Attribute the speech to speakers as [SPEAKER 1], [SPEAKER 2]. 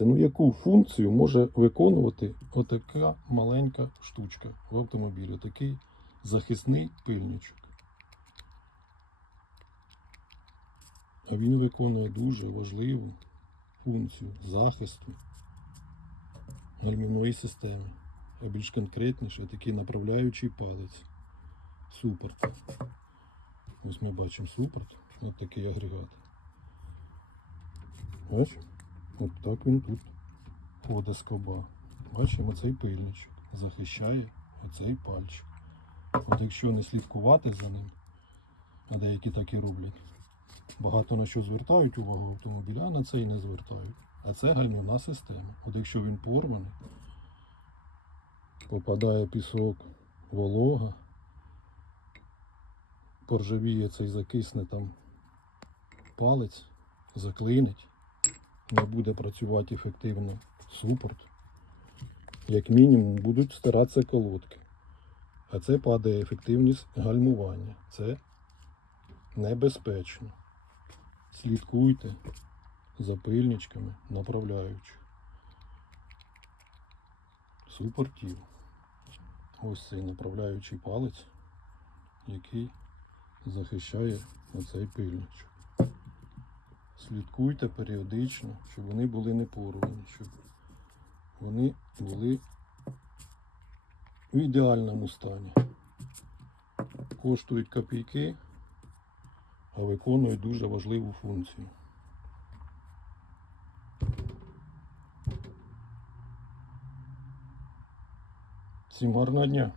[SPEAKER 1] Ну, яку функцію може виконувати отака маленька штучка в автомобілі, такий захисний пильничок. А він виконує дуже важливу функцію захисту гальмівної системи. А більш конкретніше такий направляючий палець. Супорт. Ось ми бачимо супорт, от такий агрегат. Ось, от так він тут ходить скоба. Бачимо, цей пильничок захищає оцей пальчик. От якщо не слідкувати за ним, а деякі так і роблять, багато на що звертають увагу автомобіля, а на це і не звертають. А це гальмівна система. От якщо він порваний, попадає пісок, волога, поржавіє цей закисне там палець, заклинить, не буде працювати ефективно супорт. Як мінімум будуть старатися колодки. А це падає ефективність гальмування. Це небезпечно. Слідкуйте за пильничками направляючих. Супортів. Ось цей направляючий палець, який захищає оцей пильничок. Слідкуйте періодично, щоб вони були не порвані, щоб вони були в ідеальному стані. Коштують копійки, а виконують дуже важливу функцію. Всім гарного дня!